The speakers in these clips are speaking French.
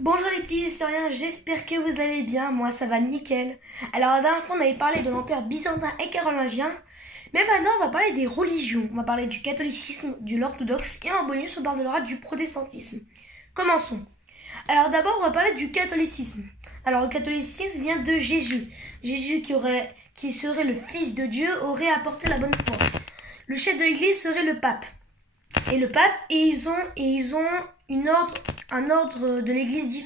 Bonjour les petits historiens, j'espère que vous allez bien, moi ça va nickel. Alors la dernière fois on avait parlé de l'empire byzantin et carolingien, mais maintenant on va parler des religions. On va parler du catholicisme, de l'orthodoxe et en bonus on parlera du protestantisme. Commençons. Alors d'abord on va parler du catholicisme. Alors le catholicisme vient de Jésus. Jésus qui serait le fils de Dieu aurait apporté la bonne foi. Le chef de l'église serait le pape. Et le pape, ils ont un ordre de l'église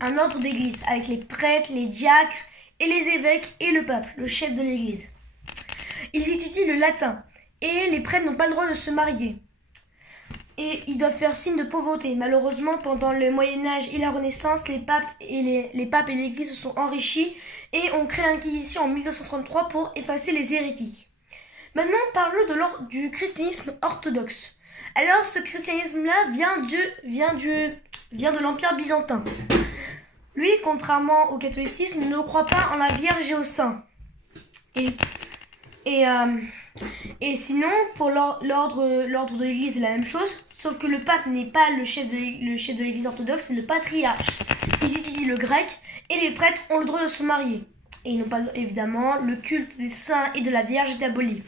un ordre d'église avec les prêtres, les diacres et les évêques et le pape, le chef de l'église. Ils étudient le latin et les prêtres n'ont pas le droit de se marier. Et ils doivent faire signe de pauvreté. Malheureusement, pendant le Moyen-Âge et la Renaissance, les papes et l'église se sont enrichis et ont créé l'Inquisition en 1233 pour effacer les hérétiques. Maintenant, parlons du christianisme orthodoxe. Alors, ce christianisme-là vient de l'Empire byzantin. Lui, contrairement au catholicisme, ne croit pas en la Vierge et au Saint. Et sinon, pour l'ordre de l'Église, c'est la même chose, sauf que le pape n'est pas le chef de l'Église orthodoxe, c'est le patriarche. Ils étudient le grec et les prêtres ont le droit de se marier. Et ils n'ont pas, évidemment, le culte des saints et de la Vierge est aboli.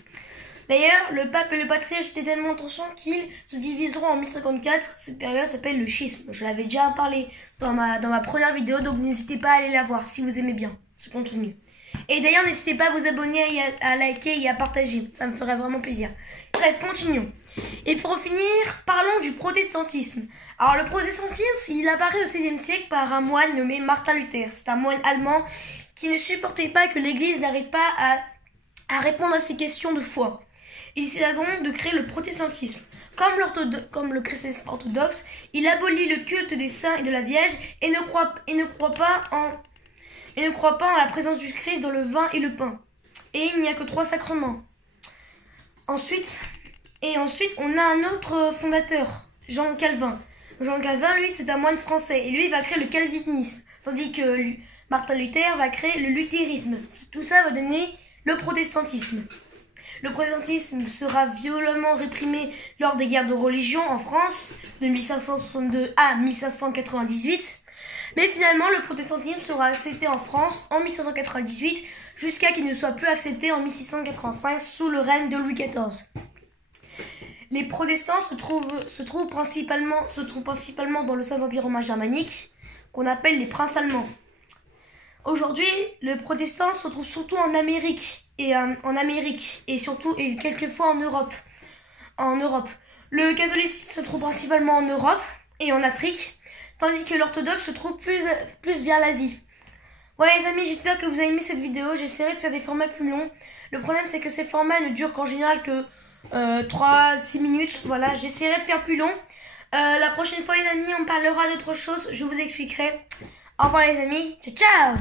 D'ailleurs, le pape et le patriarche étaient tellement intentions qu'ils se diviseront en 1054. Cette période s'appelle le schisme. Je l'avais déjà parlé dans ma première vidéo, donc n'hésitez pas à aller la voir si vous aimez bien ce contenu. Et d'ailleurs, n'hésitez pas à vous abonner, à liker et à partager. Ça me ferait vraiment plaisir. Bref, continuons. Et pour finir, parlons du protestantisme. Alors, le protestantisme, il apparaît au XVIe siècle par un moine nommé Martin Luther. C'est un moine allemand qui ne supportait pas que l'Église n'arrive pas à répondre à ses questions de foi. Il décida donc de créer le protestantisme. Comme le christianisme orthodoxe, il abolit le culte des saints et de la Vierge et ne croit pas en la présence du Christ dans le vin et le pain. Et il n'y a que 3 sacrements. Ensuite, on a un autre fondateur, Jean Calvin. Jean Calvin, lui, c'est un moine français. Et lui, il va créer le calvinisme. Tandis que Martin Luther va créer le luthérisme. Tout ça va donner le protestantisme. Le protestantisme sera violemment réprimé lors des guerres de religion en France, de 1562 à 1598. Mais finalement, le protestantisme sera accepté en France en 1598, jusqu'à qu'il ne soit plus accepté en 1685 sous le règne de Louis XIV. Les protestants se trouvent principalement dans le Saint-Empire romain germanique, qu'on appelle les princes allemands. Aujourd'hui, le protestant se trouve surtout en Amérique et quelquefois en Europe. Le catholicisme se trouve principalement en Europe et en Afrique, tandis que l'orthodoxe se trouve plus vers l'Asie. Voilà les amis, j'espère que vous avez aimé cette vidéo. J'essaierai de faire des formats plus longs. Le problème c'est que ces formats ne durent qu'en général que 3-6 minutes. Voilà, j'essaierai de faire plus long. La prochaine fois les amis, on parlera d'autre chose. Je vous expliquerai. Au revoir les amis, ciao ciao.